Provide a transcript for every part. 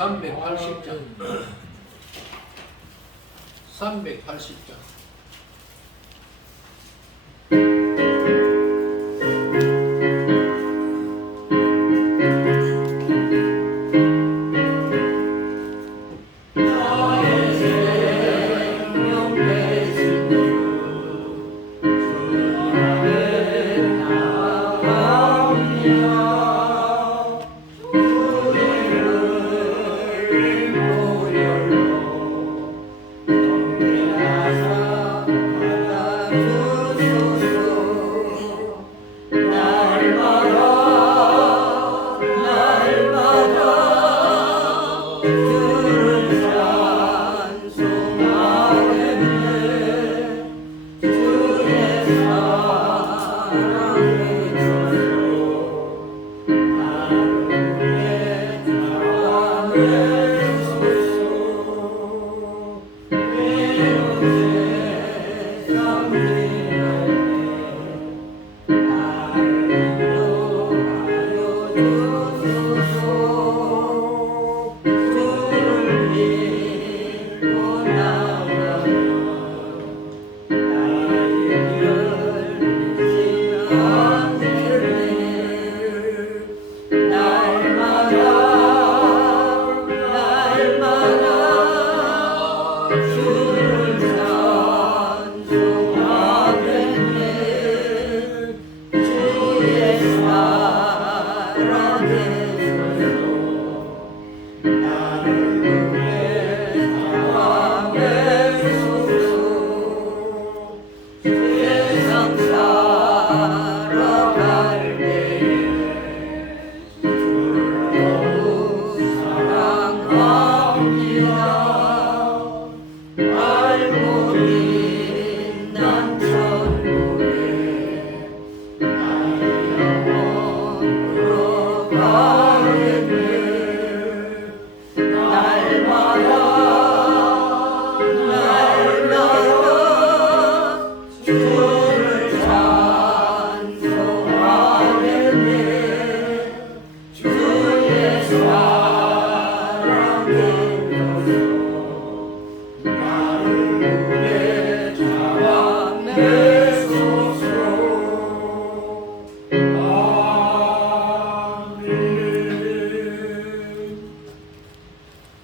380장. 380장.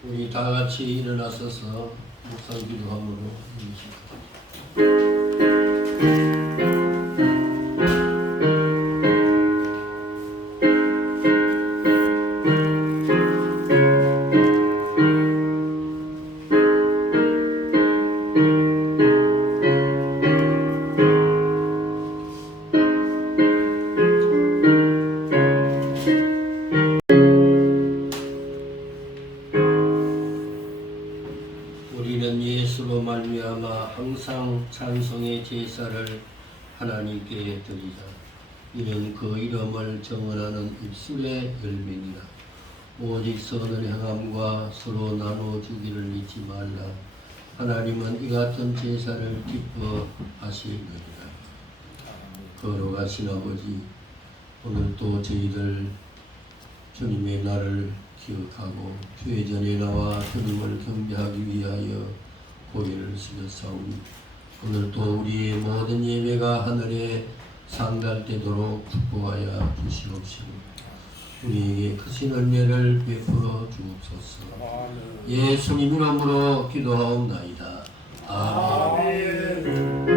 우리 다 같이 일어나서서 묵상 기도함으로 우리는 예수로 말미암아 항상 찬송의 제사를 하나님께 드리자. 이는 그 이름을 정언하는 입술의 열매니라. 오직 선을 행함과 서로 나눠주기를 잊지 말라. 하나님은 이 같은 제사를 기뻐하시느니라. 거룩하신 아버지, 오늘도 저희들 주님의 날을 기억하고 주의 전에 나와 주님을 경배하기 위하여 고개를 숙였사오니 오늘도 우리의 모든 예배가 하늘에 상달되도록 축복하여 주시옵시고 우리에게 크신 은혜를 베풀어 주옵소서. 예수님 이름으로 기도하옵나이다. 아멘.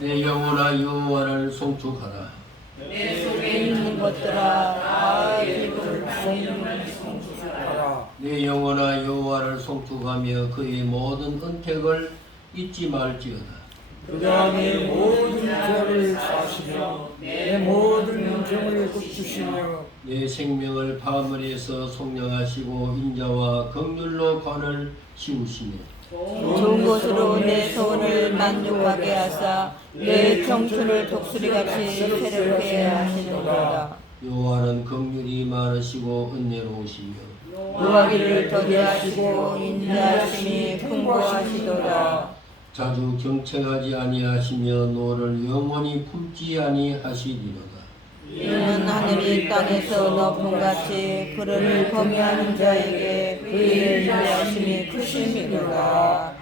내 영혼아 여호와를 송축하라. 내 속에 있는 것들아 다 기쁨을 송축하라. 내 영혼아 여호와를 송축하며 그의 모든 은택을 잊지 말지어다. 그가 내 모든 죄를 사시며 내 모든 병을 고치시며 내 생명을 파멸에서 속량하시고 인자와 긍휼로 관을 씌우시며 좋은 것으로 내 소원을 만족하게 하사 내 청춘을 독수리같이 새롭게 하시는도다. 여호와는 긍휼이 많으시고 은혜로우시며 노하기를 더디하시고 인자하심이 풍부하시도다. 자주 경책하지 아니하시며 노를 영원히 품지 아니하시리로다. 이는 하늘이 땅에서 높음같이 그를 범위하는 자에게 그의 인자하심이 크심이로다.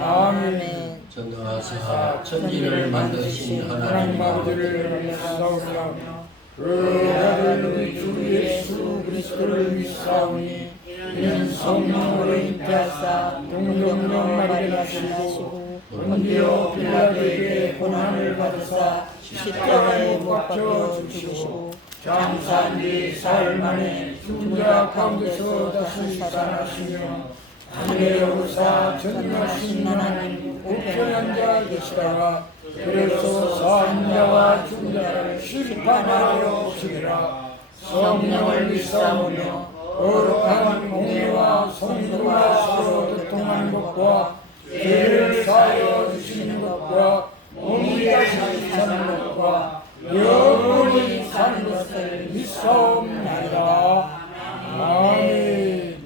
아멘. 전능하사 천지를 만드신 하나님 하나님 아버지를 믿사오며 그 아들 우리 주 예수 그리스도를 믿사오니 이는 성령으로 잉태하사 동정녀 마리아 하시고 본디오 빌라도에게 고난을 받으사 십자가에 못 박혀 죽으시고 장사한 뒤 사흘 만에 죽은 자 가운데서 다시 살아나시며 하늘에 오르사 전능하신 하나님 우편한 자 계시다가 그래서 산 자와 죽은 자를 심판하러 오시리라. 성령을 믿사오며 거룩한 공예와 성도가 서로 교통하는 것과 죄를 사하여 주시는 것과 몸이 다시 사는 것과 영원히 사는 것을 믿사옵나이다. 아멘.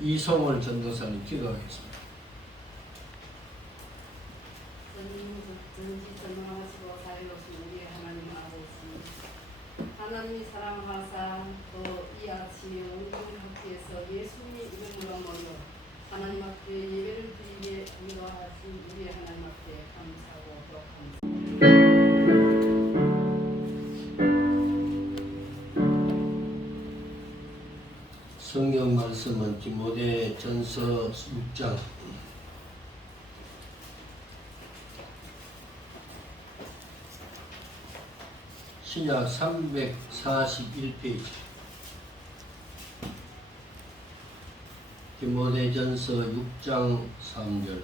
이성월 전도사님 기도하겠습니다. 전지전능하시고 자유로우신 우리의 하나님 아버지, 하나님이 사랑하사 또 이 아침에 온 학교에서 예수님의 이름으로 모여 하나님 앞에 예배를 드리게 인도하신 우리의 하나님 앞에 감사하고 또 감사. 성경 말씀은 디모데전서 6장 신약 341페이지 디모데전서 6장 3절에서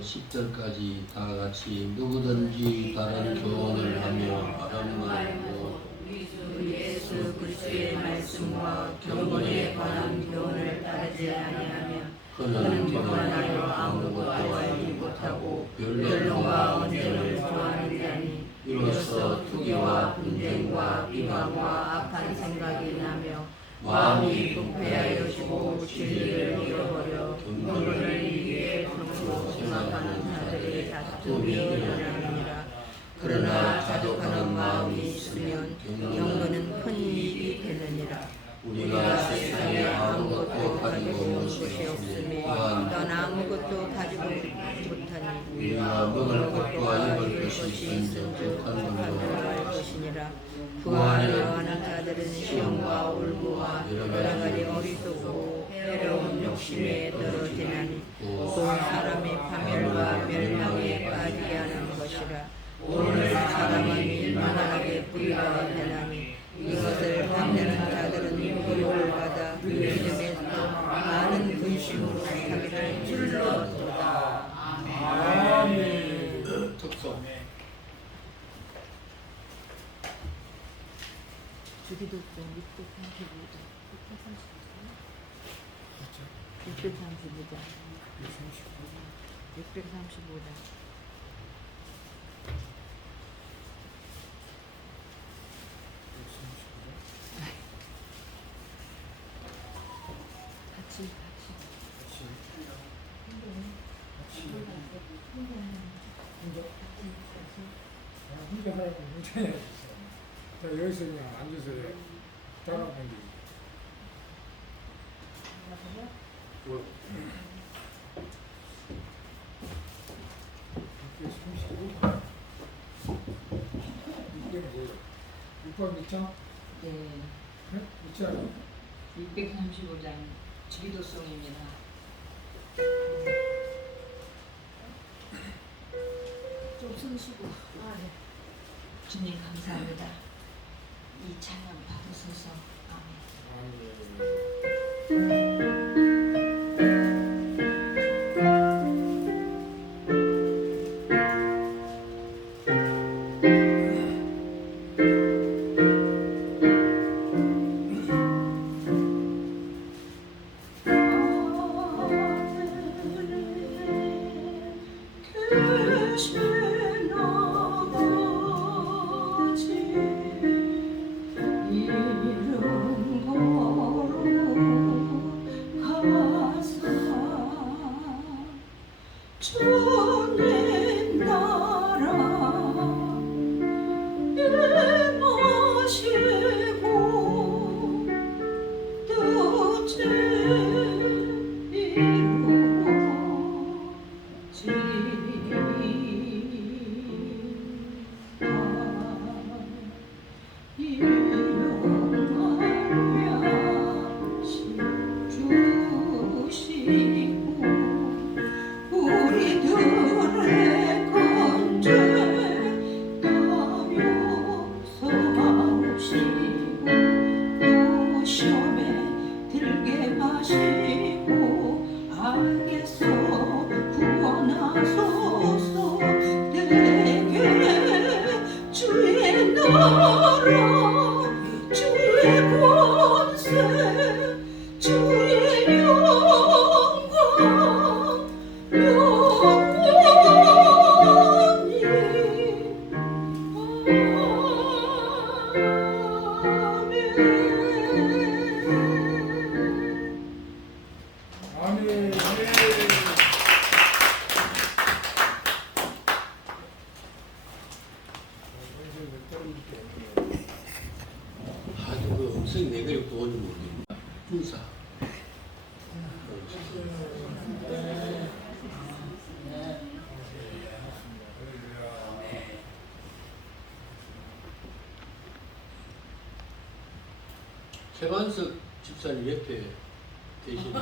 10절까지 다같이 누구든지 다른 교훈을 하며 바람말고 우리 주 예수 그리스도의 말씀과 경건에 관한 교훈을 따르지 아니하며 그는 평안하여 아무것도 알지 못하고 변론과 언쟁을 좋아하는 자니 이로써 투기와 분쟁과 비방과 악한 생각이 나며 마음이 부패하여지고 진리를 잃어버려 경건을 위해 두고 생각하는 자들의 다툼이 일어나느니라. 그러나 자족하는 마음이 있으면 경건은 큰 이익이 되느니라. 우리가 세상에 아무것도 가지고 온 것이 없으며 또한 아무것도 가지고 못하니 우리가 먹을 것과 입을 것이 있은즉 한 한물로 알 것이니라. 구하려 하는 자들은 시험과 울부와 여러 가지 어리석고 괴로운 욕심에 떨어지나니 또 사람의 파멸과 멸망에 빠지게 하는 것이라. 오늘 사람이 민망하게 부유가 되나니 이것을 탐내는 자들은 유혹을 받아 믿음에서 많은 근심으로 자기를 찔러도다. 아멘. 특성 주기도성 635장 635장 635장 같이 혼자 하라고 문제야. 자, 여기서 그냥 앉아서 따라하면 되지. 이게 35? 이게 뭐야? 6번 있죠? 네, 네? 있지 않아? 635장 주기도성입니다. 좀 숨쉬고. 주님 감사합니다. 이 찬양 받으소서. 아멘. 주님 나라 임하시고 뜻을 우리들의 건죄 다용서하옵시고 또 시험에 들게 마시고 악에서 구원하소서. 내게 주의 나라 주의 권세 주의 영광 영원히 아멘. 아주 그 음성이 왜 그렇게 좋은지 모르겠네. 군사 최관석 집사님 옆에 계신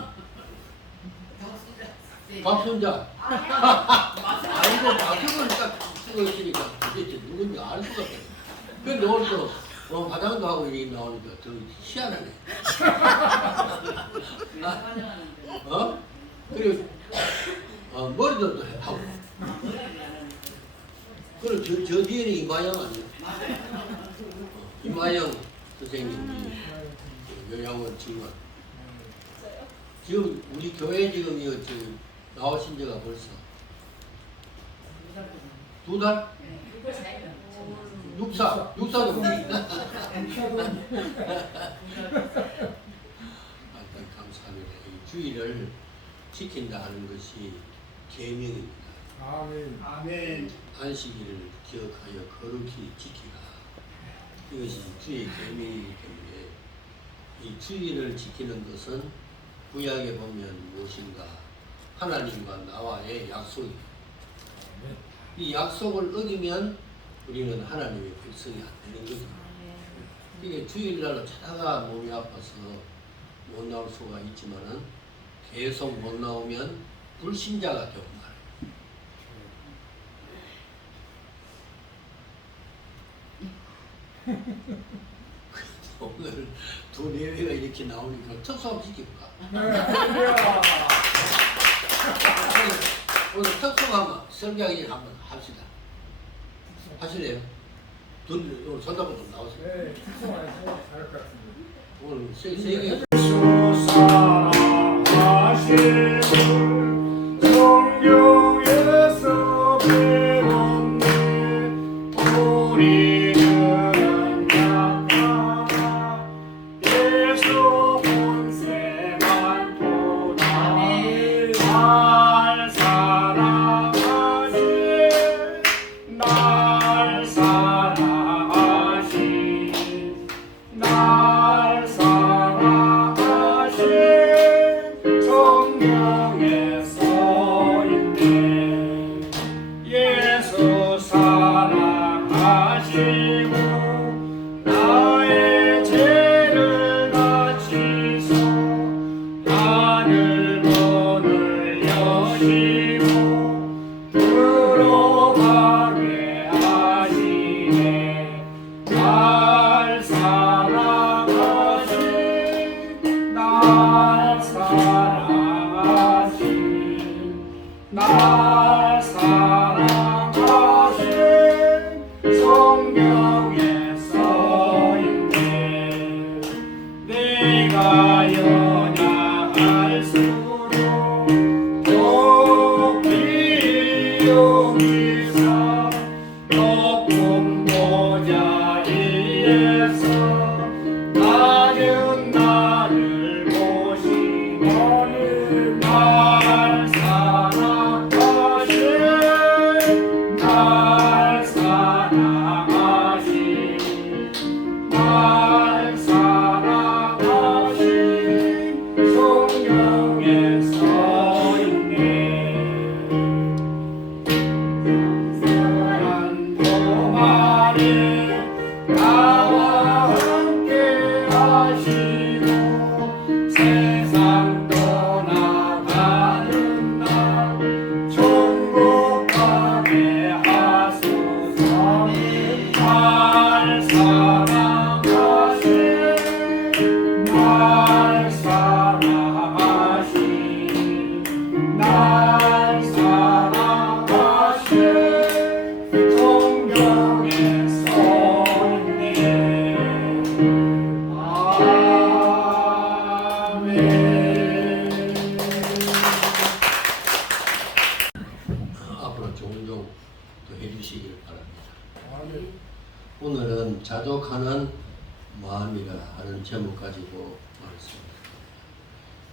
박순자. 아이고 박수를 딱 쓰고 있으니까 도대체 누군지 알 수가 없어. 근데 오늘 또 화장도 하고 이렇게 나오니까 더 희한하네. 그리고 머리도 또 하고. 그리고 저 뒤에는 이마영 아니야? 이마영 선생님이 요양원 직원. 지금 우리 교회 지금 나오신 지가 벌써 2달? 육사도 뭡니까? 감사합니다. 이 주의를 지킨다 하는 것이 계명입니다. 아멘. 안식일을 기억하여 거룩히 지키라. 이것이 주의 계명이기 때문에 이 주의를 지키는 것은 구약에 보면 무엇인가 하나님과 나와의 약속입니다. 이 약속을 어기면 우리는 하나님의 백성이 안 되는 거죠. 이게 주일날로 자다가 몸이 아파서 못 나올 수가 있지만은 계속 못 나오면 불신자가 되고 말이에요. 오늘 2-4회가 이렇게 나오니까 특수 한번 시킬까? 오늘 특수 한번 설교하기 한번 합시다. 하실래요? 오늘 손잡고 좀 나오세요. 네, 특성화해서 잘할 것 같습니다. 오늘 세 개. 성경에서 배웠네 우리는 약하나 예수 본세만 보다 날 사랑하신 날 사랑하신 날 사랑하신 성경에 써있네 예수 사랑하시고 나의 죄를 다 씻어 하늘 문을 여시고 들어가게 하시네 날 사랑하신 날 사랑하신 날 사랑하신 성경에 써있네 내가 연약할수록 높이 여기사 높은 보좌 위에서 낮은 나를 보시고 날 사랑하신 날 사랑하신 날 사랑하신 성경에 써있네 사랑도 말해 나와 함께 하시고 세상 떠나가는 날 천국 가게 하소서 날 사랑하신 날 사랑하신 날 사랑하신 성경에 써있네 아멘 앞으로 종종 또 해주시길 바랍니다. 아멘 오늘은 자족하는 마음이라 하는 제목 가지고 말씀드립니다.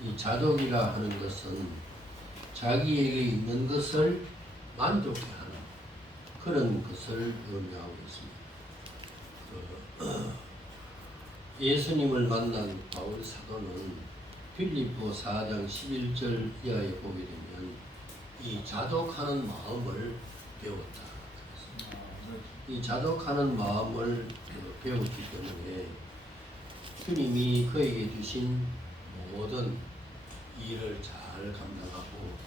이 자족이라 하는 것은 자기에게 있는 것을 만족해 하는 그런 것을 의미하고 있습니다. 예수님을 만난 바울 사도는 빌립보 4장 11절 이하에 보게 되면 이 자족하는 마음을 배웠다. 이 자족하는 마음을 배웠기 때문에 주님이 그에게 주신 모든 일을 잘 감당하고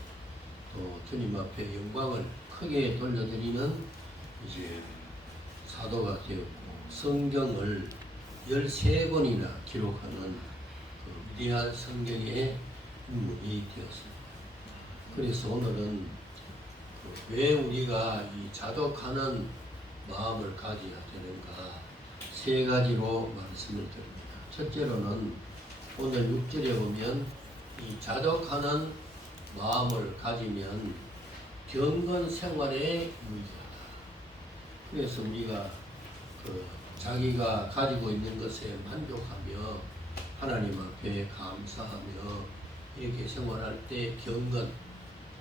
또 주님 앞에 영광을 크게 돌려드리는 이제 사도가 되었고 성경을 13권이나 기록하는 그 위대한 성경의 인물이 되었습니다. 그래서 오늘은 왜 우리가 이 자족하는 마음을 가져야 되는가 3가지로 말씀을 드립니다. 첫째로는 오늘 6절에 보면 이 자족하는 마음을 가지면 경건 생활에 유익하다. 그래서 우리가 그 자기가 가지고 있는 것에 만족하며 하나님 앞에 감사하며 이렇게 생활할 때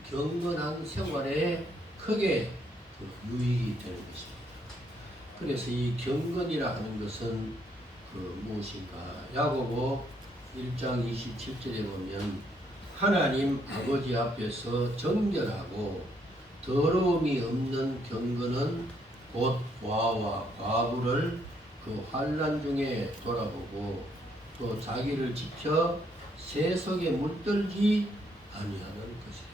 경건한 생활에 크게 그 유익이 되는 것입니다. 그래서 이 경건이라 하는 것은 그 무엇인가? 야고보 1장 27절에 보면 하나님 아버지 앞에서 정결하고 더러움이 없는 경건은 곧 고아와 과부를 그 환난 중에 돌아보고 또 자기를 지켜 세속에 물들지 아니하는 것이다.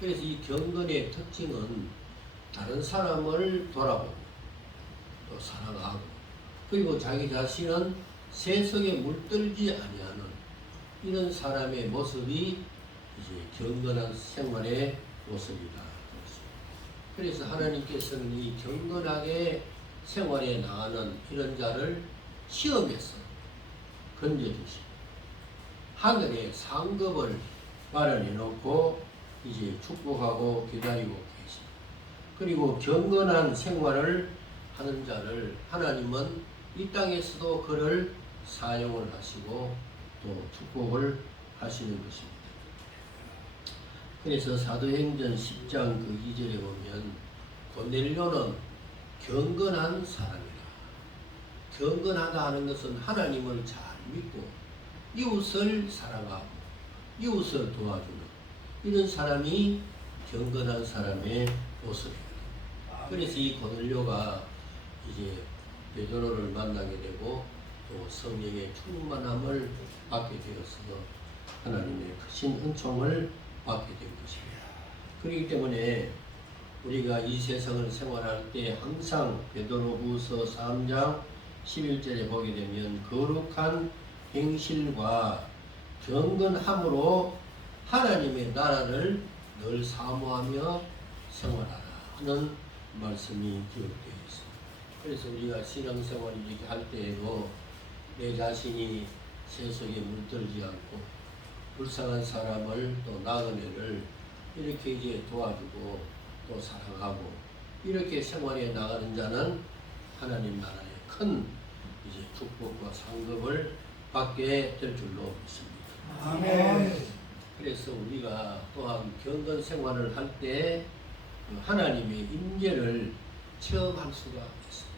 그래서 이 경건의 특징은 다른 사람을 돌아보고 또 사랑하고 그리고 자기 자신은 세속에 물들지 아니하는 이런 사람의 모습이 이제 경건한 생활의 모습이다. 그래서 하나님께서는 이 경건하게 생활에 나가는 이런 자를 시험에서 건져주시고 하늘에 상급을 마련해 놓고 이제 축복하고 기다리고 계십니다. 그리고 경건한 생활을 하는 자를 하나님은 이 땅에서도 그를 사용을 하시고 또 축복을 하시는 것입니다. 그래서 사도행전 10장 그 2절에 보면 고넬료는 경건한 사람이다. 경건하다 하는 것은 하나님을 잘 믿고 이웃을 사랑하고 이웃을 도와주는 이런 사람이 경건한 사람의 모습입니다. 그래서 이 고넬료가 이제 베드로를 만나게 되고 또 성령의 충만함을 받게 되어서 하나님의 크신 은총을 받게 된 것입니다. 그렇기 때문에 우리가 이 세상을 생활할 때 항상 베드로후서 3장 11절에 보게 되면 거룩한 행실과 경건함으로 하나님의 나라를 늘 사모하며 생활하라 하는 말씀이 기록되어 있습니다. 그래서 우리가 신앙생활을 이렇게 할 때에도 내 자신이 세속에 물들지 않고 불쌍한 사람을 또 나그네를 이렇게 이제 도와주고 또 사랑하고 이렇게 생활해 나가는 자는 하나님 나라의 큰 이제 축복과 상급을 받게 될 줄로 믿습니다. 아멘. 그래서 우리가 또한 경건 생활을 할 때 하나님의 임재를 체험할 수가 있습니다.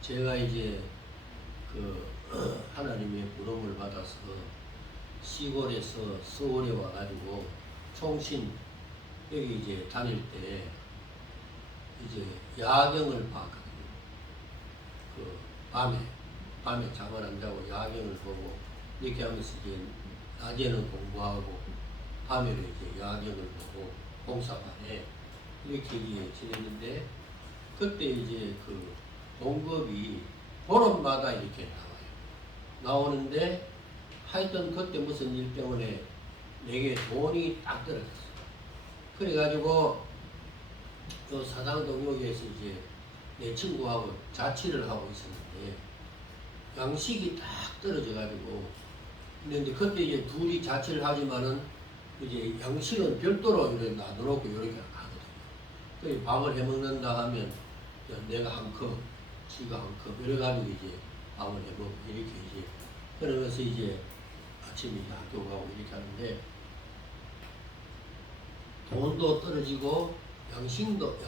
제가 이제 그 하나님의 부름을 받아서 시골에서 서울에 와가지고 총신 여기 이제 다닐 때 이제 야경을 봤거든요. 그 밤에 잠을 안 자고 야경을 보고 이렇게 하면서 이제 낮에는 공부하고 밤에는 이제 야경을 보고 봉사반에 이렇게 이제 지냈는데 그때 이제 그 봉급이 보름마다 이렇게 나오는데 하여튼 그때 무슨 일 때문에 내게 돈이 딱 떨어졌어. 그래가지고 그 사당동역에서 이제 내 친구하고 자취를 하고 있었는데 양식이 딱 떨어져가지고 근데 그때 이제 둘이 자취를 하지만은 이제 양식은 별도로 이렇게 놔두놓고 이렇게 하거든요. 그 밥을 해 먹는다 하면 내가 한 컵, 지가 한 컵, 이래가지고 이제 밥을 해 먹고 이렇게 이제 그러면서 이제 아침에 학교 가고 이렇게 하는데 돈도 떨어지고 양식도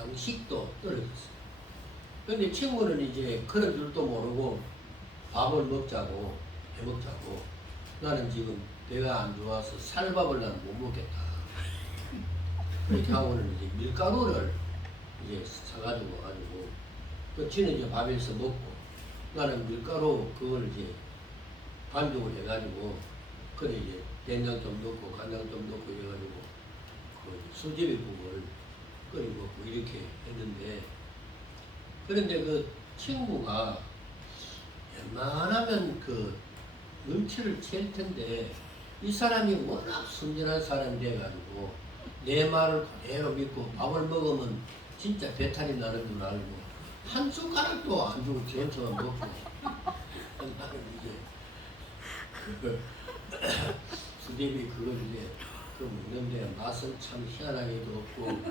떨어졌어요. 근데 친구는 이제 그런 줄도 모르고 밥을 먹자고 해 먹자고 나는 지금 배가 안 좋아서 쌀밥을 나는 못 먹겠다. 그렇게 하고는 이제 밀가루를 이제 사가지고 와가지고 그 지는 이제 밥에서 먹고 나는 밀가루 그걸 이제 반죽을 해가지고 그래 이제 된장 좀 넣고 간장 좀 넣고 이래가지고 그 수제비국을 끓여 먹고 이렇게 했는데 그런데 그 친구가 웬만하면 그 눈치를 챌 텐데 이 사람이 워낙 순진한 사람이 돼가지고 내 말을 그대로 믿고 밥을 먹으면 진짜 배탈이 나는 줄 알고 한 숟가락도 안 주고 지원처럼 먹고 나는 이제 수제비 그걸 이제 그 먹는데 맛은 참 희한하게도 없고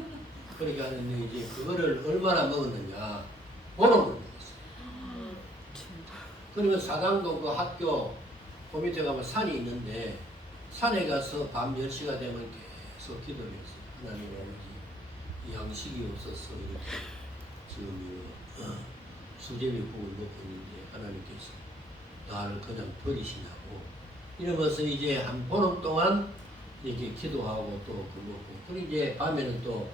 그렇게 하는데 이제 그거를 얼마나 먹었느냐 보름을 먹었어요. 그러면 사당동 그 학교 그 밑에 가면 산이 있는데 산에 가서 밤 10시가 되면 계속 기도를 했어요. 하나님 아버지 이 양식이 없어서 이렇게 지금 수제비국을 먹고 있는데 하나님께서 나를 그냥 버리시냐고 이러면서 이제 한 보름 동안 이렇게 기도하고 또 그 먹고 그리고 이제 밤에는 또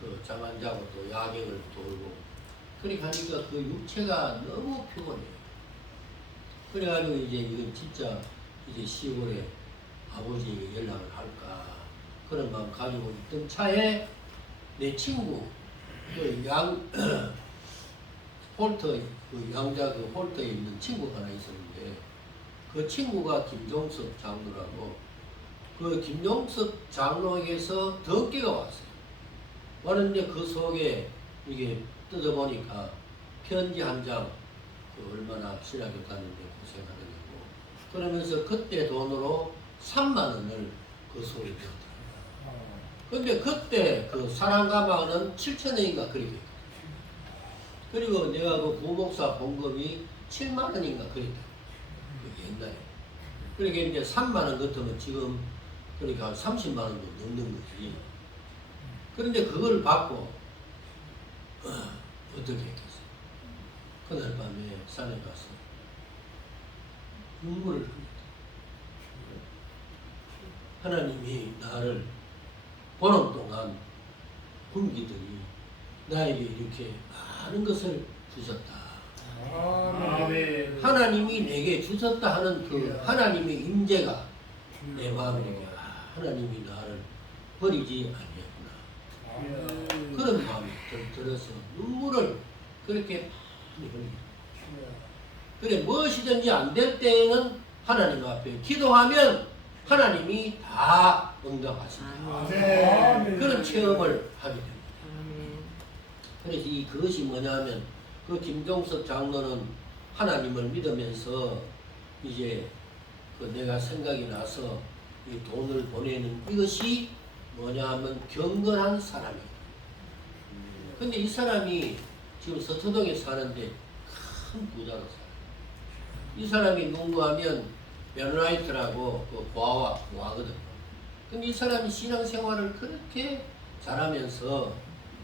그 잠 안 자고 또 야경을 돌고 그렇게 하니까 그 육체가 너무 피곤해요. 그래가지고 이제 이건 진짜 이제 10월에 아버지에게 연락을 할까 그런 마음 가지고 있던 차에 내 친구 그 홀터 그 양자 그 홀터에 있는 친구가 하나 있었는데 그 친구가 김종석 장로라고 그 김종석 장로에게서 덕기가 왔어요. 왔는데 그 속에 이게 뜯어보니까 편지 한 장 그 얼마나 신학교 다니는데 고생하느냐고 그러면서 그때 돈으로 3만 원을 그 속에 넣었더라고요. 근데 그때 그 사랑가마는 7,000원인가 그렇게 했거든요. 그리고 내가 그 부목사 봉급이 7만 원인가 그랬다. 옛날에. 그러니까 이제 3만 원 같으면 지금 그러니까 한 30만 원도 넘는 거지. 그런데 그걸 받고 어떻게 했겠어요? 그날 밤에 산에 가서 눈물을 흘렸다. 하나님이 나를 보름 동안 굶기더니 나에게 이렇게 많은 것을 주셨다. 아멘. 하나님이 내게 주셨다 하는 그 하나님의 임재가 내 마음에 이렇게 하나님이 나를 버리지 아니했구나. 그런 마음이 들어서 눈물을 그렇게 많이 흘립니다. 그래 무엇이든지 안 될 때에는 하나님 앞에 기도하면 하나님이 다 응답하신다. 아멘. 그런 체험을 하게 됩니다. 그래서 그것이 뭐냐면 그 김종석 장로는 하나님을 믿으면서 이제 그 내가 생각이 나서 이 돈을 보내는 이것이 뭐냐 하면 경건한 사람이에요. 근데 이 사람이 지금 서초동에 사는데 큰 부자로 살아요. 이 사람이 누군가 하면 베너라이트라고 그 고아거든요. 근데 이 사람이 신앙생활을 그렇게 잘하면서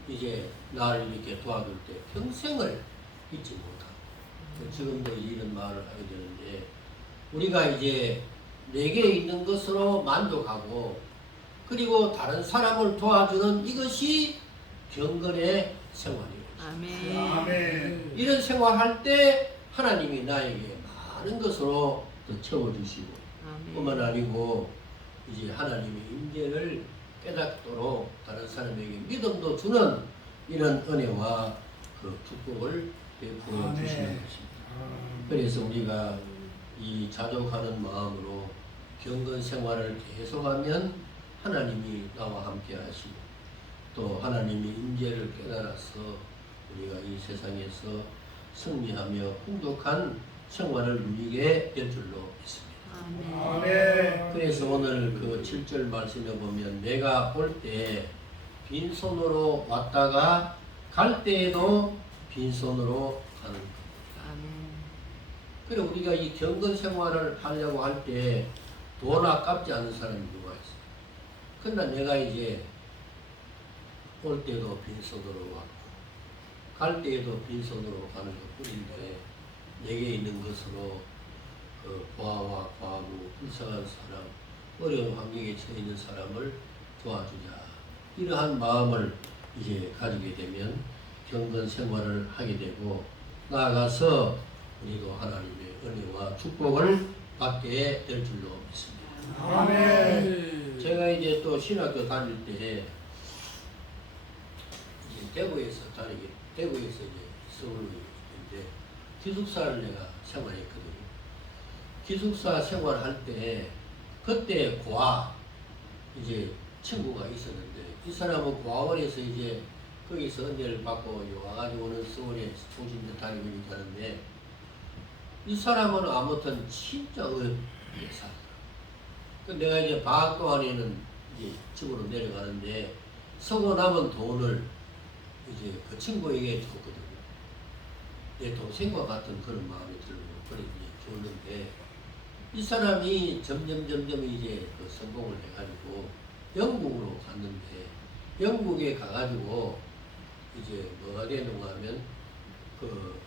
이제 나를 이렇게 도와줄 때 평생을 잊지 못하고 지금도 이런 말을 하게 되는데 우리가 이제 내게 있는 것으로 만족하고 그리고 다른 사람을 도와주는 이것이 경건의 생활이에요. 아멘. 이런 생활할 때 하나님이 나에게 많은 것으로 또 채워주시고 뿐만 아니고 이제 하나님의 임재를 깨닫도록 다른 사람에게 믿음도 주는 이런 은혜와 그 축복을 베풀어 주시는 것입니다. 그래서 우리가 이 자족하는 마음으로 경건 생활을 계속하면 하나님이 나와 함께 하시고 또 하나님의 임재를 깨달아서 우리가 이 세상에서 승리하며 풍족한 생활을 누리게 될 줄로 믿습니다. 아멘. 그래서 오늘 그 7절 말씀에 보면 내가 올 때 빈손으로 왔다가 갈 때에도 빈손으로 가는 겁니다. 그래 우리가 이 경건 생활을 하려고 할 때 돈 아깝지 않은 사람이 누가 있어요? 그러나 내가 이제 올 때도 빈손으로 왔고 갈 때에도 빈손으로 가는 것 뿐인데 내게 있는 것으로 그 고아와 과부, 불쌍한 사람, 어려운 환경에 처해 있는 사람을 도와주자. 이러한 마음을 이제 가지게 되면 경건 생활을 하게 되고 나아가서 우리도 하나님의 은혜와 축복을 받게 될 줄로 믿습니다. 아멘. 제가 이제 또 신학교 다닐 때 이제 대구에서 이제 서울에 있는데 기숙사를 내가 생활했거든요. 기숙사 생활할 때 그때 고아 이제 친구가 있었는데 이 사람은 고아원에서 이제 거기서 은혜를 받고 와가지고는 서울에 통신대 다니고 있다는데 이 사람은 아무튼 진짜 어렵게 살더라고요. 그 내가 이제 방학 동안에는 이제 집으로 내려가는데 서고 남은 돈을 이제 그 친구에게 줬거든요. 내 동생과 같은 그런 마음이 들고 그래 이제 줬는데 이 사람이 점점 이제 그 성공을 해가지고 영국으로 갔는데 영국에 가가지고 이제 뭐가 되는가 하면 그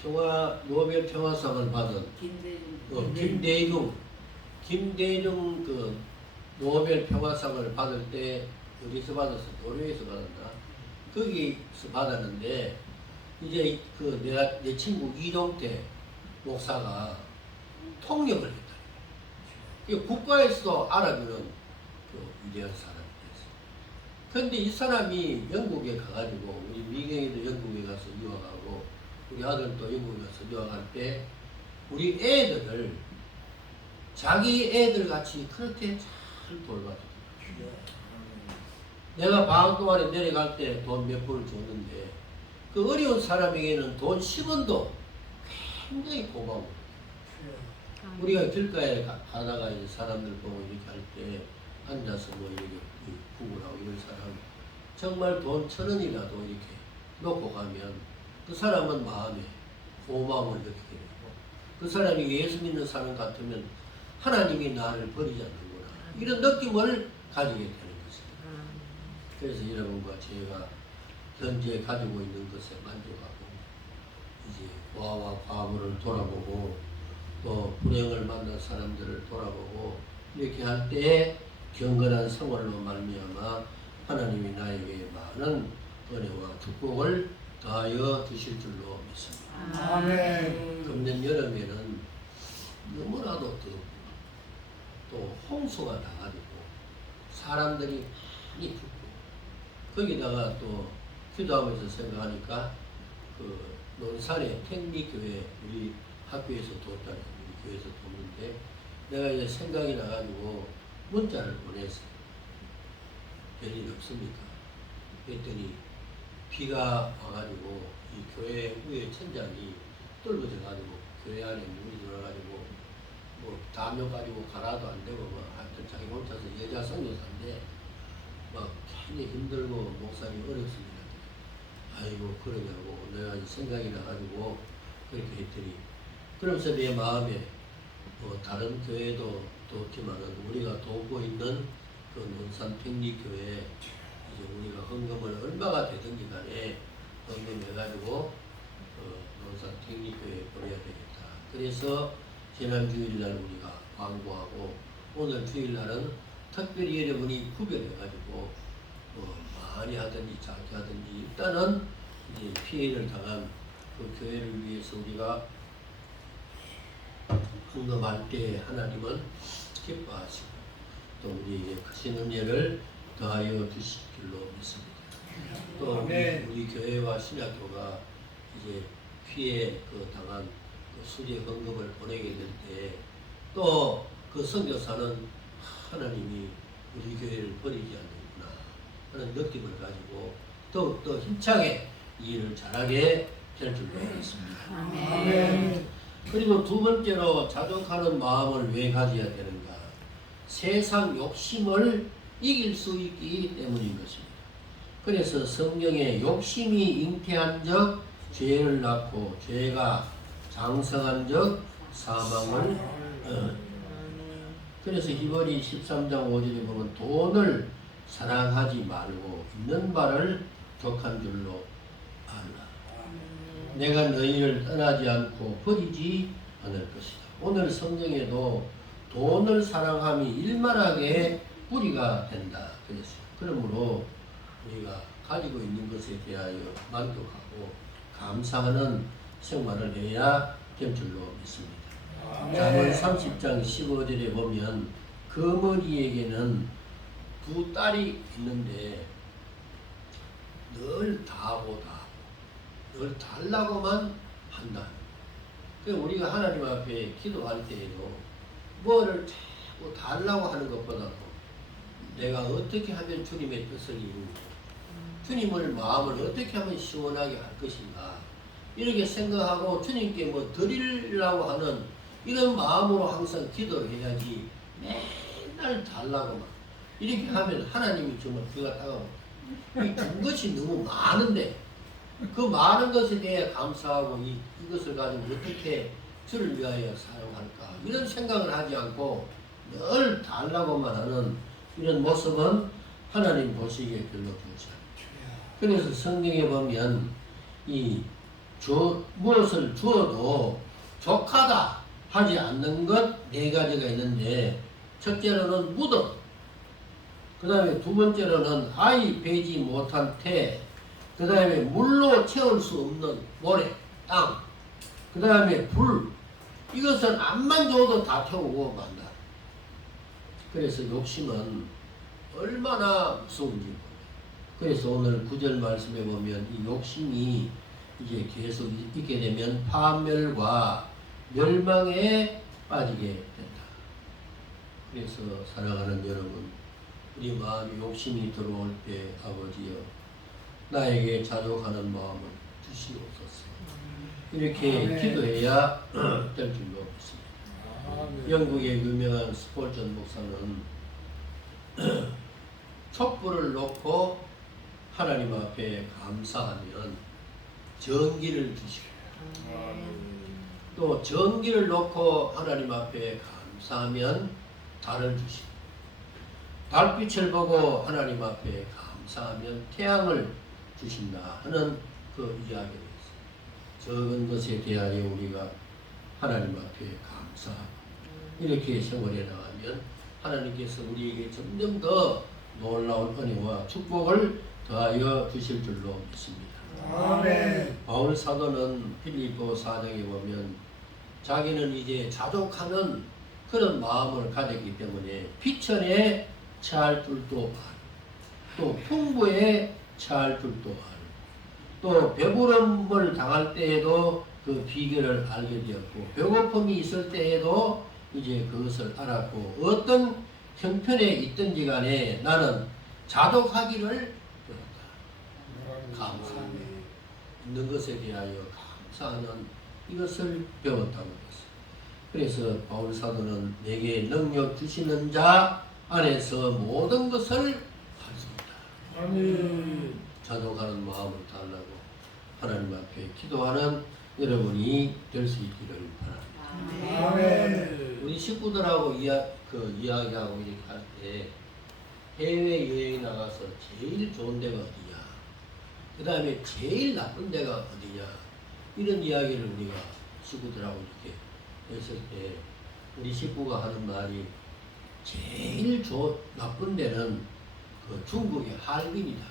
평화 노벨 평화상을 받은 김대중 그 노벨 평화상을 받을 때 어디서 받았어? 노르웨이에서 받았나? 거기서 받았는데 이제 그 내 친구 이동태 목사가 통역을 했다. 이 국가에서도 알아주는 그 위대한 사람이 됐어요. 그런데 이 사람이 영국에 가가지고 우리 미경이도 영국에 가서 유학하고 우리 아들도 영국에 가서 유학할 때 우리 애들을 자기 애들 같이 그렇게 잘 돌봐주고 내가 방학 동안에 내려갈 때 돈 몇 푼을 줬는데 그 어려운 사람에게는 돈 10원도 굉장히 고마워. 우리가 길가에 가다가 이제 사람들 보고 이렇게 할 때 앉아서 뭐 이렇게 구걸하고 이런 사람 정말 돈 1,000원이라도 이렇게 놓고 가면 그 사람은 마음에 고마움을 느끼게 되고 그 사람이 예수 믿는 사람 같으면 하나님이 나를 버리지 않는구나 이런 느낌을 가지게 되는 것입니다. 그래서 여러분과 제가 현재 가지고 있는 것에 만족하고 이제 고아와 과부를 돌아보고 또 불행을 만난 사람들을 돌아보고 이렇게 할 때에 경건한 생활로 말미암아 하나님이 나에게 많은 은혜와 축복을 더하여 주실 줄로 믿습니다. 아멘. 금년 여름에는 너무나도 덥고 또 홍수가 나가지고 사람들이 많이 죽고 거기다가 또 기도하면서 생각하니까 그 논산의 택리교회 우리 학교에서 뒀잖아요. 우리 교회에서 뒀는데 내가 이제 생각이 나가지고 문자를 보냈어요. 별일 없습니까? 그랬더니 비가 와가지고 이 교회 위에 천장이 뚫어져가지고 교회 안에 물이 들어가지고 뭐 담요 가지고 가라도 안 되고 뭐 하여튼 자기 혼자서 여자 선교사인데 막 굉장히 힘들고 목사님 어렵습니다. 아이고 그러냐고 내가 생각이 나가지고 그렇게 했더니 그러면서 내 마음에 뭐 다른 교회도 돕지만은 우리가 돕고 있는 그 논산 평리교회 이제 우리가 헌금을 얼마가 되든지 간에 헌금해가지고 논산 평리교회에 보내야 되겠다. 그래서 지난 주일날 우리가 광고하고 오늘 주일날은 특별히 여러분이 구별해가지고 많이 하든지 작게 하든지 일단은 이제 피해를 당한 그 교회를 위해서 우리가 헌금할 때 하나님은 기뻐하시고 또 우리에게 크신 은혜를 더하여 주실 줄로 믿습니다. 또 우리 교회와 신학교가 이제 피해 그 당한 그 수제 헌금을 보내게 될 때 또 그 선교사는 하나님이 우리 교회를 버리지 않는구나 하는 느낌을 가지고 더욱더 힘차게 이 일을 잘하게 될 줄로 믿습니다. 아멘. 그리고 두 번째로 자족하는 마음을 왜 가져야 되는가? 세상 욕심을 이길 수 있기 때문인 것입니다. 그래서 성경에 욕심이 잉태한 적 죄를 낳고 죄가 장성한 적 사망을 그래서 히브리 13장 5절에 보면 돈을 사랑하지 말고 있는 바를 족한 줄로 알라. 내가 너희를 떠나지 않고 버리지 않을 것이다. 오늘 성경에도 돈을 사랑함이 일만하게 뿌리가 된다 그랬어요. 그러므로 우리가 가지고 있는 것에 대하여 만족하고 감사하는 생활을 해야 될 줄로 믿습니다. 잠언 30장 15절에 보면 거머리에게는 두 딸이 있는데 늘 다하고 늘 달라고만 한다. 그래서 우리가 하나님 앞에 기도할 때에도 뭐를 자꾸 달라고 하는 것보다도 내가 어떻게 하면 주님의 뜻을 이루고 주님을 마음을 어떻게 하면 시원하게 할 것인가 이렇게 생각하고 주님께 뭐 드리려고 하는 이런 마음으로 항상 기도를 해야지 맨날 달라고 막 이렇게 하면 하나님이 정말 귀가 따가워. 준 것이 너무 많은데 그 많은 것에 대해 감사하고 이것을 가지고 어떻게 주를 위하여 사용할까 이런 생각을 하지 않고 늘 달라고만 하는 이런 모습은 하나님 보시기에 별로 좋지 않아요. 그래서 성경에 보면 무엇을 주어도 족하다 하지 않는 것 네 가지가 있는데 첫째로는 무덤, 그 다음에 두 번째로는 아이 베지 못한 태, 그 다음에 물로 채울 수 없는 모래, 땅, 그 다음에 불. 이것은 암만 줘도 다 태우고 만다. 그래서 욕심은 얼마나 무서운지 몰라요. 그래서 오늘 9절 말씀에 보면 이 욕심이 이제 계속 있게 되면 파멸과 멸망에 빠지게 된다. 그래서 사랑하는 여러분, 우리 마음이 욕심이 들어올 때 아버지여 나에게 자족하는 마음을 주시옵소서. 이렇게 기도해야 될 줄로 믿습니다. 영국의 유명한 스폴전 목사는 촛불을 놓고 하나님 앞에 감사하면 전기를 주시고 또 전기를 놓고 하나님 앞에 감사하면 달을 주시고 달빛을 보고 하나님 앞에 감사하면 태양을 주신다 하는 그 이야기가 있어요. 적은 것에 대하여 우리가 하나님 앞에 감사하고 이렇게 생활해 나가면 하나님께서 우리에게 점점 더 놀라운 은혜와 축복을 더하여 주실 줄로 믿습니다. 아멘. 바울 사도는 필리포 4장에 보면 자기는 이제 자족하는 그런 마음을 가졌기 때문에 비천에 처할 줄도 알고 또 풍부에 처할 줄도 알고 또 배부름을 당할 때에도 그 비결을 알게 되었고 배고픔이 있을 때에도 이제 그것을 알았고 어떤 형편에 있든지 간에 나는 자족하기를 배웠다. 감사하네. 있는 것에 대하여 감사하는 이것을 배웠다고 했어요. 그래서 바울 사도는 내게 능력 주시는 자 안에서 모든 것을 할 수 있다. 아멘. 자족하는 마음을 달라고 하나님 앞에 기도하는 여러분이 될 수 있기를 바랍니다. 아멘. 우리 식구들하고 이야기하고 이렇게 할 때 해외 여행 나가서 제일 좋은 데가 어디냐, 그 다음에 제일 나쁜 데가 어디냐 이런 이야기를 우리가 식구들하고 이렇게 했을 때 우리 식구가 하는 말이 제일 나쁜 데는 그 중국의 할빈이다.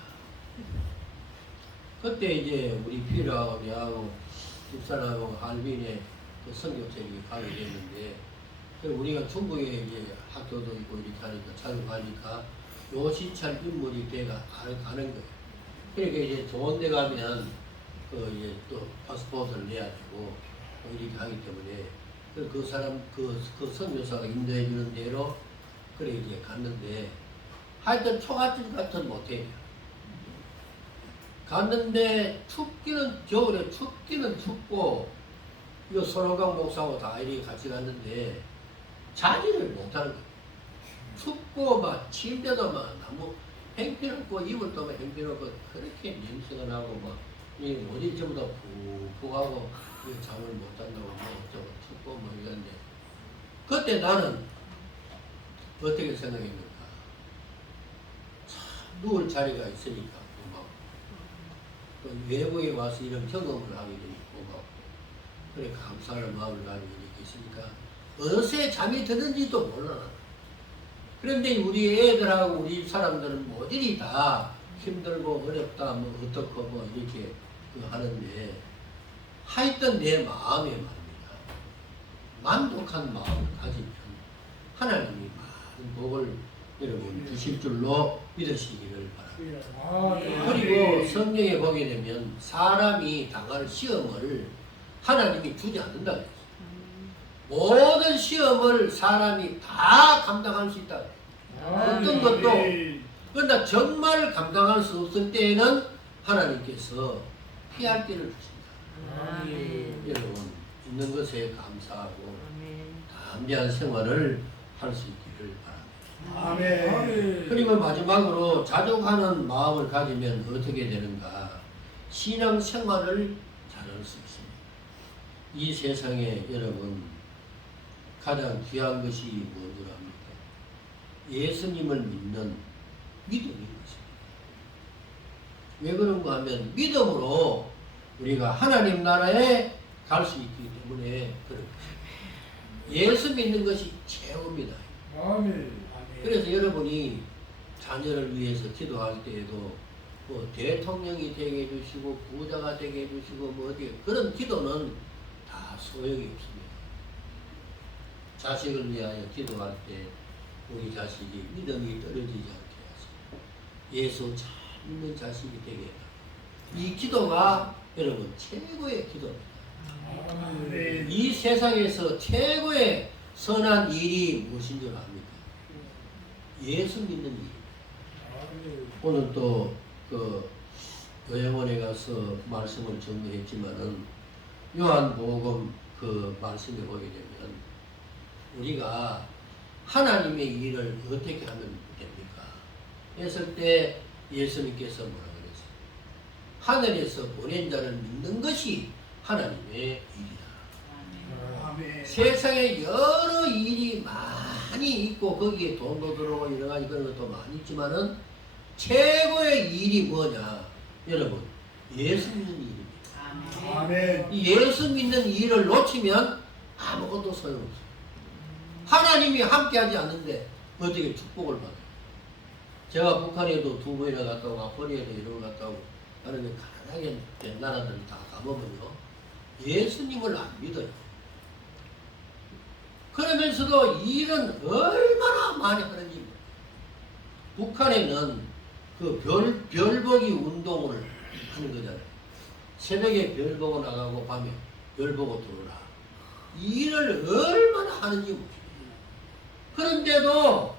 그때 이제 우리 피라하고 내하고 집사람하고 할빈에 그 선교책이 가게 됐는데 우리가 중국에 이제 학교도 있고 이렇게 하니까 자주 가니까 요시찰 인물이 돼가 가는 거예요. 그러니까 이제 좋은 데 가면 그 이제 또 파스포르트를 내야 되고 이렇게 하기 때문에 그 사람 그 선교사가 인도해 주는 대로 그래 이제 갔는데 하여튼 초가집 같은 모텔이야. 갔는데 춥기는 겨울에 춥기는 춥고 이거 손원강 목사하고 다 이렇게 같이 갔는데 자지를 못하는 거야. 춥고 막 침대도 막 너무 행편없고 이불도 막 행편없고 그렇게 냄새가 나고 막 이 어디 전부 다 푹푹하고 잠을 못 잔다고 뭐 어쩌고 춥고 뭐 이런데 그때 나는 어떻게 생각했는가? 참 누울 자리가 있으니까 고맙고 또 외부에 와서 이런 경험을 하게 되니 고맙고 그래 감사하는 마음을 가지고 이렇게 있으니까 어느새 잠이 드는지도 몰라. 그런데 우리 애들하고 우리 사람들은 모조리 다 힘들고 어렵다 뭐 어떻고 뭐 이렇게 하는데 하여튼 내 마음에 말입니다. 만족한 마음을 가지면 하나님이 많은 복을 여러분 주실 줄로 믿으시기를 바랍니다. 그리고 성경에 보게 되면 사람이 당할 시험을 하나님이 주지 않는다 그랬어요. 모든 시험을 사람이 다 감당할 수 있다. 어떤 것도 그러나 정말 감당할 수 없을 때에는 하나님께서 피할 길을 주신다. 여러분 있는 것에 감사하고 담대한 생활을 할 수 있기를 바랍니다. 아멘. 그리고 마지막으로 자족하는 마음을 가지면 어떻게 되는가? 신앙 생활을 잘할 수 있습니다. 이 세상에 여러분 가장 귀한 것이 뭔 줄 압니까? 예수님을 믿는 믿음인 것입니다. 왜 그런가 하면 믿음으로 우리가 하나님 나라에 갈 수 있기 때문에 그런 것입니다. 예수 믿는 것이 최고입니다. 아멘. 그래서 여러분이 자녀를 위해서 기도할 때에도 뭐 대통령이 되게 해주시고 부자가 되게 해주시고 뭐 어디 그런 기도는 다 소용이 없습니다. 자식을 위하여 기도할 때 우리 자식이 믿음이 떨어지지 않게 하시고 예수 잘 믿는 자식이 되게 해라. 이 기도가 여러분 최고의 기도입니다. 아멘. 이 세상에서 최고의 선한 일이 무엇인 줄 압니까? 예수 믿는 일입니다. 아멘. 오늘 또 그 요양원에 가서 말씀을 정리했지만은 요한복음 그 말씀에 보게 되면 우리가 하나님의 일을 어떻게 하면 됩니까? 했을 때 예수님께서 뭐라 그랬어요? 하늘에서 보낸 자를 믿는 것이 하나님의 일이다. 아멘. 세상에 여러 일이 많이 있고 거기에 돈도 들어오고 여러 가지 그런 것도 많이 있지만은 최고의 일이 뭐냐? 여러분, 예수 믿는 일입니다. 아멘. 이 예수 믿는 일을 놓치면 아무것도 소용없어요. 하나님이 함께하지 않는데 어떻게 축복을 받아요? 제가 북한에도 2번이나 갔다 오고 아프리카에도 1번 갔다 오고 하는데 가난하게 된 나라들 다 가보면요 예수님을 안 믿어요. 그러면서도 일은 얼마나 많이 하는지 몰라요. 북한에는 그 별보기 운동을 하는 거잖아요. 새벽에 별 보고 나가고 밤에 별 보고 들어오라. 일을 얼마나 하는지 모르겠어요. 그런데도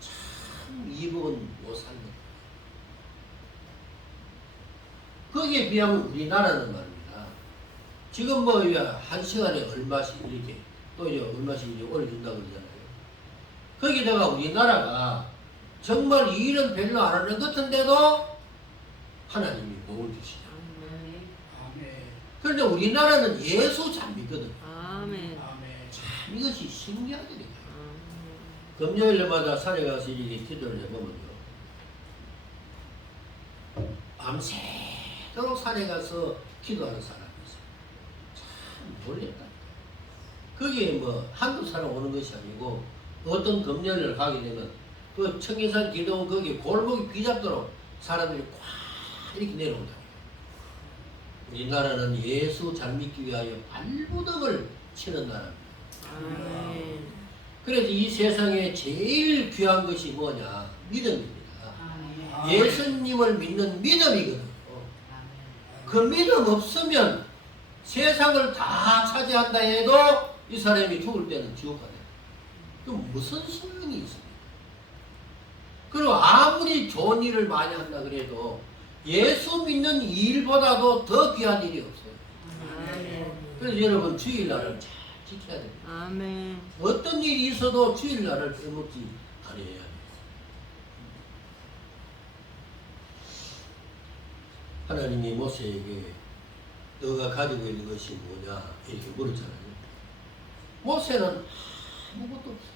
참 이북은 못 살는 거예요. 거기에 비하면 우리나라는 말입니다. 지금 뭐 한 시간에 얼마씩 이렇게 또 이제 얼마씩 이제 올려준다고 그러잖아요. 거기다가 우리나라가 정말 일은 별로 안 하는 것 같은데도 하나님이 복을 주시죠. 아멘. 그런데 우리나라는 예수 잘 믿거든. 아멘. 아멘. 참 이것이 신기하더라고요. 금요일마다 산에 가서 이렇게 기도를 해보면요. 밤새도록 산에 가서 기도하는 사람이 있어요. 참 놀랬다. 거기에 뭐 한두 사람 오는 것이 아니고 어떤 금요일을 가게 되면 그 청계산 기도원 거기 골목이 비잡도록 사람들이 꽉 이렇게 내려온다. 우리나라는 예수 잘 믿기 위하여 발부둥을 치는 나라입니다. 아멘. 그래서 이 세상에 제일 귀한 것이 뭐냐? 믿음입니다. 예수님을 믿는 믿음이거든요. 그 믿음 없으면 세상을 다 차지한다 해도 이 사람이 죽을 때는 지옥 가요. 그럼 무슨 소용이 있습니까? 그리고 아무리 좋은 일을 많이 한다 그래도 예수 믿는 일보다도 더 귀한 일이 없어요. 아멘. 그래서 여러분 주일날을 잘 지켜야 됩니다. 아멘. 어떤 일이 있어도 주일날을 빼먹지 않아야 합니다. 하나님이 모세에게 너가 가지고 있는 것이 뭐냐 이렇게 물었잖아요. 모세는 아무것도 없어요.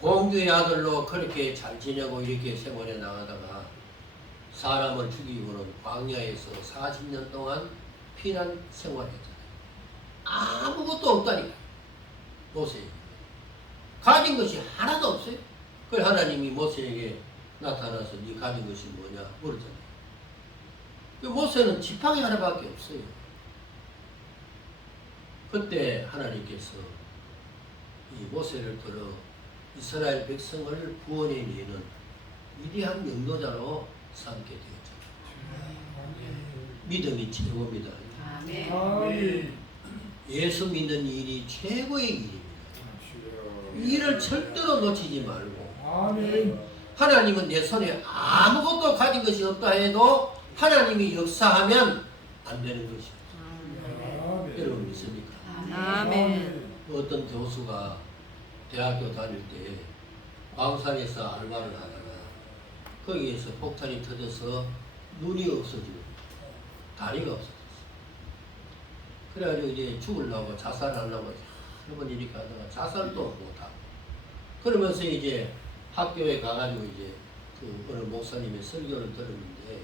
공주의 아들로 그렇게 잘 지내고 이렇게 생활해 나가다가 사람을 죽이고는 광야에서 40년 동안 피난 생활했잖아요. 아무것도 없다니까. 모세에게 가진 것이 하나도 없어요. 그걸 하나님이 모세에게 나타나서 네 가진 것이 뭐냐 물었잖아요. 그 모세는 지팡이 하나밖에 없어요. 그때 하나님께서 이 모세를 들어 이스라엘 백성을 구원해내는 위대한 영도자로 삼게 되었죠. 믿음이 최고입니다. 아멘. 예수 믿는 일이 최고의 일입니다. 일을 절대로 놓치지 말고 아멘. 하나님은 내 손에 아무것도 가진 것이 없다 해도 하나님이 역사하면 안 되는 것이죠. 아멘. 여러분 믿습니까? 아멘. 어떤 교수가 대학교 다닐 때 광산에서 알바를 하다가 거기에서 폭탄이 터져서 눈이 없어지고 다리가 없어졌어. 그래가지고 이제 죽으려고 자살하려고 여러 번 이렇게 하다가 자살도 못하고 그러면서 이제 학교에 가가지고 이제 그 어느 목사님의 설교를 들었는데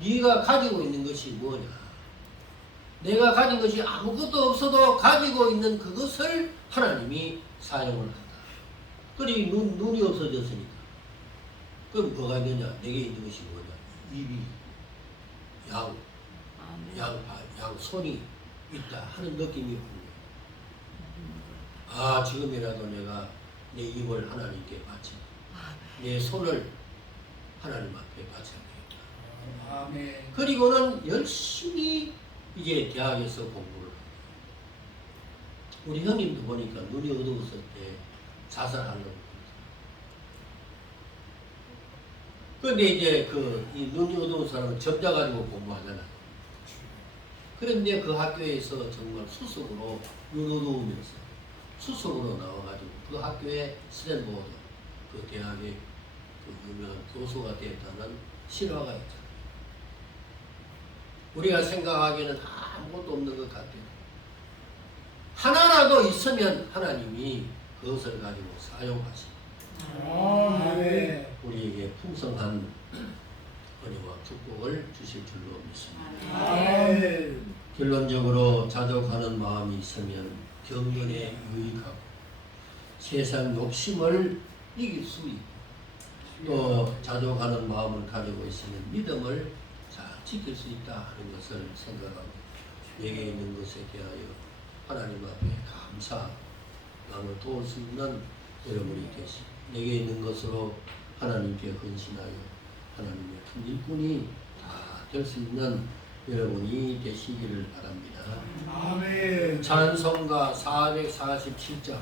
네가 가지고 있는 것이 뭐냐? 내가 가진 것이 아무것도 없어도 가지고 있는 그것을 하나님이 사용을 한다. 그리 눈이 없어졌으니까. 그럼 뭐가 있느냐? 내게 있는 것이 뭐냐? 입이, 양 손이 있다 하는 느낌이 오는 거예요. 아, 지금이라도 내가 내 입을 하나님께 바쳐, 내 손을 하나님 앞에 바쳐야 되겠다. 아멘. 그리고는 열심히 이제 대학에서 공부를 해요. 우리 형님도 보니까 눈이 어두웠을 때 자살하려고 그런데 이제 이 눈이 어두운 사람은 점자가지고 공부하잖아. 그런데 그 학교에서 정말 수석으로 눈 어두우면서 수석으로 나와가지고 그 학교의 스탠보드 그 대학의 그 유명한 교수가 됐다는 실화가 있잖아. 우리가 생각하기에는 아무것도 없는 것 같아요. 하나라도 있으면 하나님이 그것을 가지고 사용하십니다. 아멘. 우리에게 풍성한 은혜와 축복을 주실 줄로 믿습니다. 아멘. 결론적으로 자족하는 마음이 있으면 경건에 유익하고 세상 욕심을 이길 수 있고 또 자족하는 마음을 가지고 있으면 믿음을 잘 지킬 수 있다 하는 것을 생각하고 내게 있는 것에 대하여 하나님 앞에 감사 마음을 도울 수 있는 여러분이 되시 내게 있는 것으로 하나님께 헌신하여 하나님의 큰 일꾼이 다 될 수 있는 여러분이 되시기를 바랍니다. 아멘. 찬송가 447장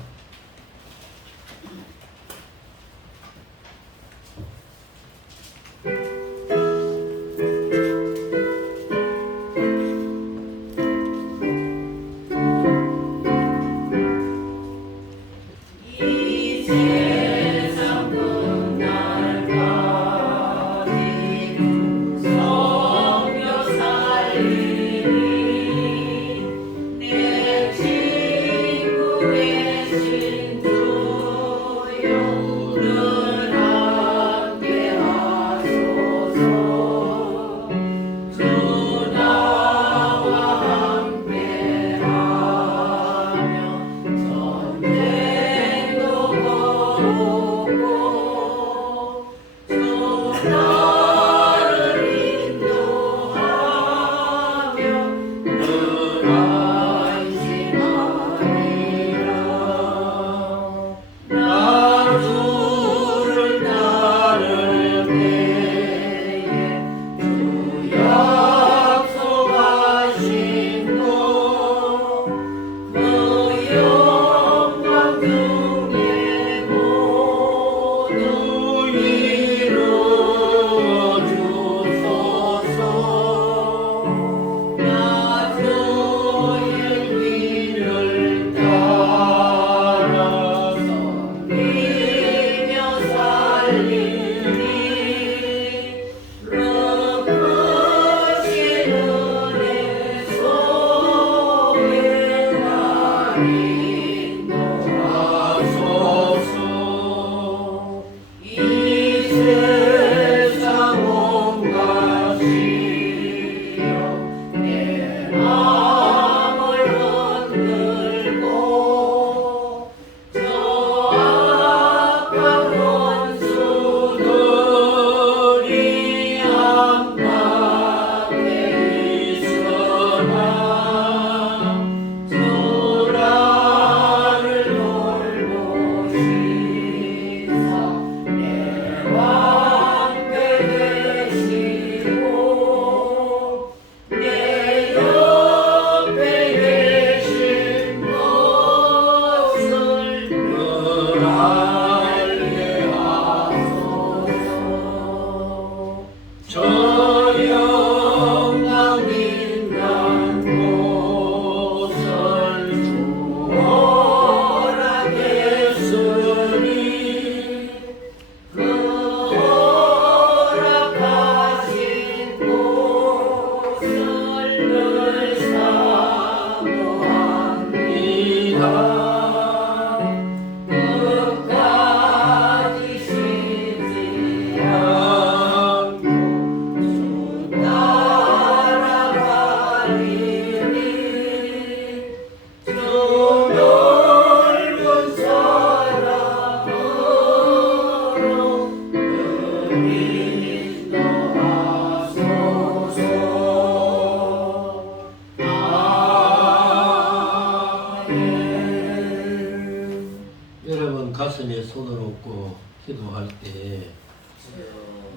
여러분 가슴에 손을 얹고 기도할 때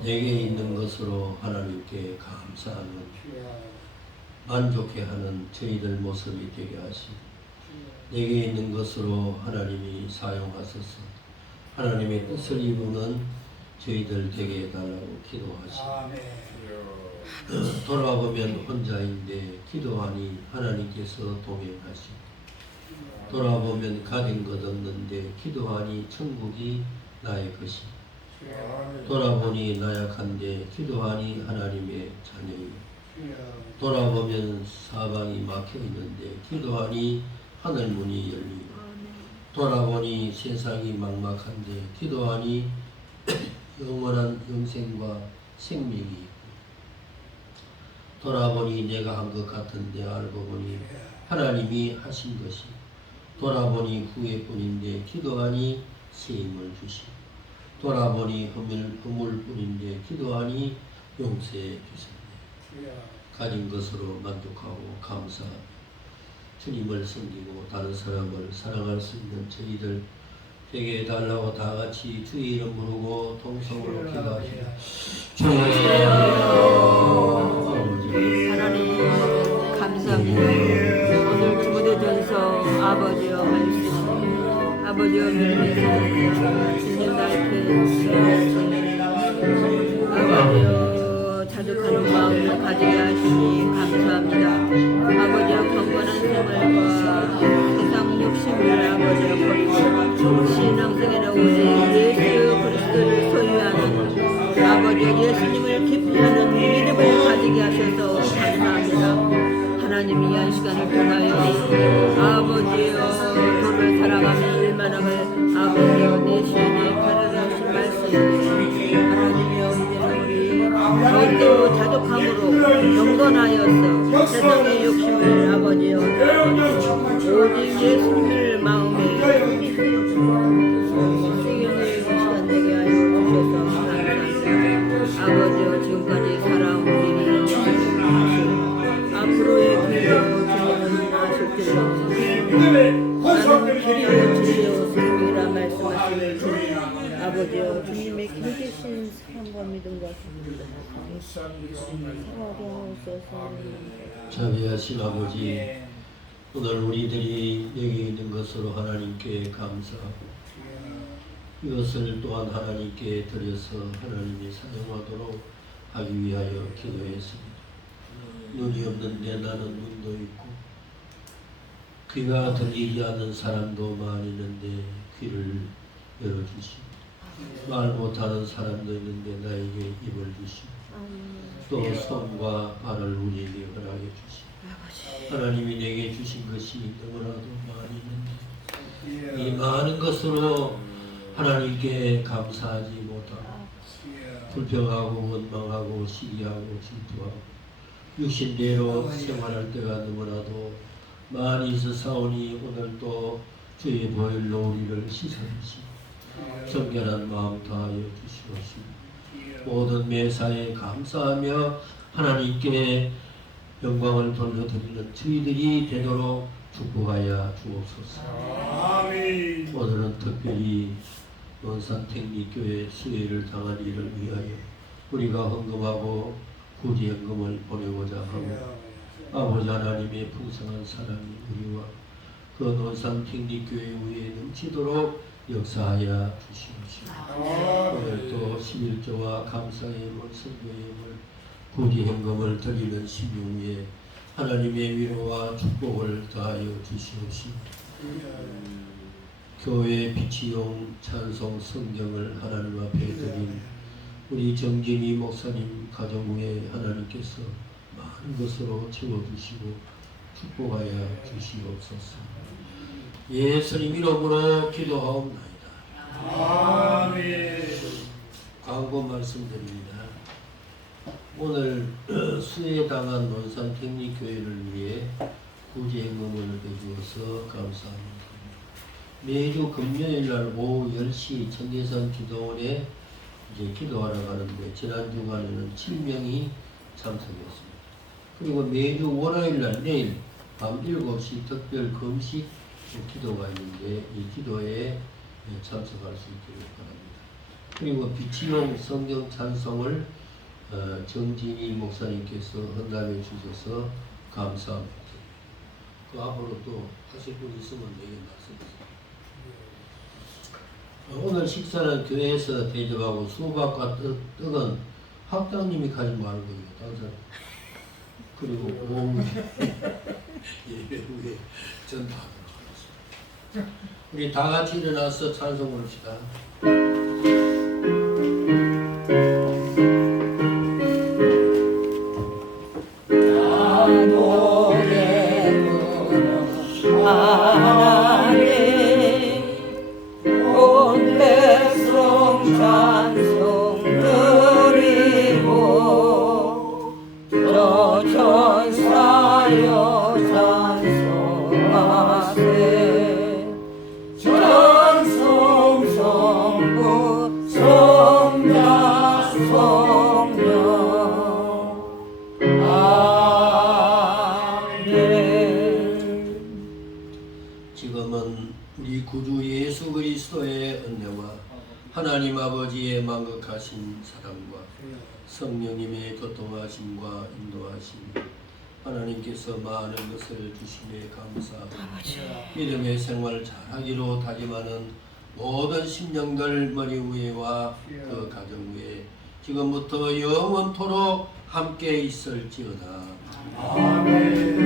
내게 있는 것으로 하나님께 감사하는 만족해하는 저희들 모습이 되게 하시고 내게 있는 것으로 하나님이 사용하셔서 하나님의 뜻을 이루는 저희들 되게 해달라고 기도하시고 아멘. 돌아보면 혼자인데 기도하니 하나님께서 동행하시고 돌아보면 가진 것 없는데 기도하니 천국이 나의 것이 돌아보니 나약한데 기도하니 하나님의 자녀이요 돌아보면 사방이 막혀 있는데 기도하니 하늘 문이 열리고 돌아보니 세상이 막막한데 기도하니 영원한 영생과 생명이 있고 돌아보니 내가 한 것 같은데 알고 보니 하나님이 하신 것이 돌아보니 후회뿐인데 기도하니 세임을 주시고 돌아보니 허물뿐인데 기도하니 용서해 주셨네. 가진 것으로 만족하고 감사하며 주님을 섬기고 다른 사람을 사랑할 수 있는 저희들 되게 해달라고 다 같이 주의 이름 부르고 통성으로 기도하시고 주여 하나님 감사합니다. 오늘 디모데전서 아버지여 말씀 아버지여 믿으면서 주님 나에게 아버지여 자족하는 마음을 가지게 하시니 감사합니다. 아버지여 경건한 생활과 세상 욕심을 아버지여 버리고 신앙생활에 오직 예수 그리스도를 소유하는 아버지여 예수님을 깊이 하는 믿음을 가지게 하셔서 감사합니다. 하나님이 이 시간을 통하여 아버지여 도를 살아가며 일만함을 아버지여 내 시인에 가르쳐 말씀이 하나님이여 이제는 우리 더욱더 자족함으로 경건하여서 세상의 욕심을 아버지여 오직 예수님을 마음에 생명의 시간 되게 하여 주셔서 감사합니다. 아버지여 지금까지 살아온 일이 앞으로의 길도 주님은 아실지라도 나는 길이요 진리요 생명이라 말씀하시는 주님 아버지여 주님의 길 계신 사랑과 믿음과 사랑하게 하옵소서. 자비하신 아버지 오늘 우리들이 여기 있는 것으로 하나님께 감사하고 이것을 또한 하나님께 드려서 하나님이 사용하도록 하기 위하여 기도했습니다. 눈이 없는데 나는 눈도 있고 귀가 들리지 않는 사람도 많이 있는데 귀를 열어주시고 말 못하는 사람도 있는데 나에게 입을 주시고 또 손과 발을 우리에게 허락해 주시고 하나님이 내게 주신 것이 너무나도 많이 있는데 이 많은 것으로 하나님께 감사하지 못하고 불평하고 원망하고 시기하고 질투하고 육신대로 생활할 때가 너무나도 많이 있어사오니 오늘 또 주의 보혈로 우리를 씻어주시고 정결한 마음 다하여 주시옵시고 모든 매사에 감사하며 하나님께 영광을 돌려드리는 저희들이 되도록 축복하여 주옵소서. 아멘. 오늘은 특별히 원산택리교회 수혜를 당한 일을 위하여 우리가 헌금하고 구제헌금을 보내고자 하고 아버지 하나님의 풍성한 사랑이 우리와 그 논산택리교회 위에 넘치도록 역사하여 주시옵시고 오늘 또 11조와 감사의 선교예물 구제헌금을 드리는 심령 위에 하나님의 위로와 축복을 더하여 주시옵시고 교회 비치용 찬송 성경을 하나님 앞에 드린 우리 정진희 목사님 가정 위에 하나님께서 많은 것으로 채워주시고 축복하여 주시옵소서. 예수님 이름으로 기도하옵나이다. 아멘. 광고 말씀드립니다. 오늘 수혜당한 논산택리교회를 위해 구제헌금을 해주어서 감사합니다. 매주 금요일 날 오후 10시 청계산 기도원에 이제 기도하러 가는데 지난 주간에는 7명이 참석했습니다. 그리고 매주 월요일 날 내일 밤 7시 특별 금식 기도가 있는데 이 기도에 참석할 수 있기를 바랍니다. 그리고 비치용 성경 찬송을 정진희 목사님께서 헌납해 주셔서 감사합니다. 그 앞으로 또 하실 분 있으면 내게 말씀하세요. 오늘 식사는 교회에서 대접하고 수박과 떡은 학당님이 가지 말은 겁니다. 다른 사람. 그리고 오후 예배 후에 전파하도록 하겠습니다. 우리 다 같이 일어나서 찬송 부릅시다. 온 백성 찬송 드리고 저 천사여 찬송하세 전성 성부 성자 성령 아멘. 지금은 우리 구주 예수 그리스도의 은혜와 하나님 아버지의 만극하신 사랑과 성령님의 교통하심과 인도하심 하나님께서 많은 것을 주시네 감사하고 믿음의 생활을 잘하기로 다짐하는 모든 심령들 머리 위에와 그 가정 위에 지금부터 영원토록 함께 있을지어다. 아멘.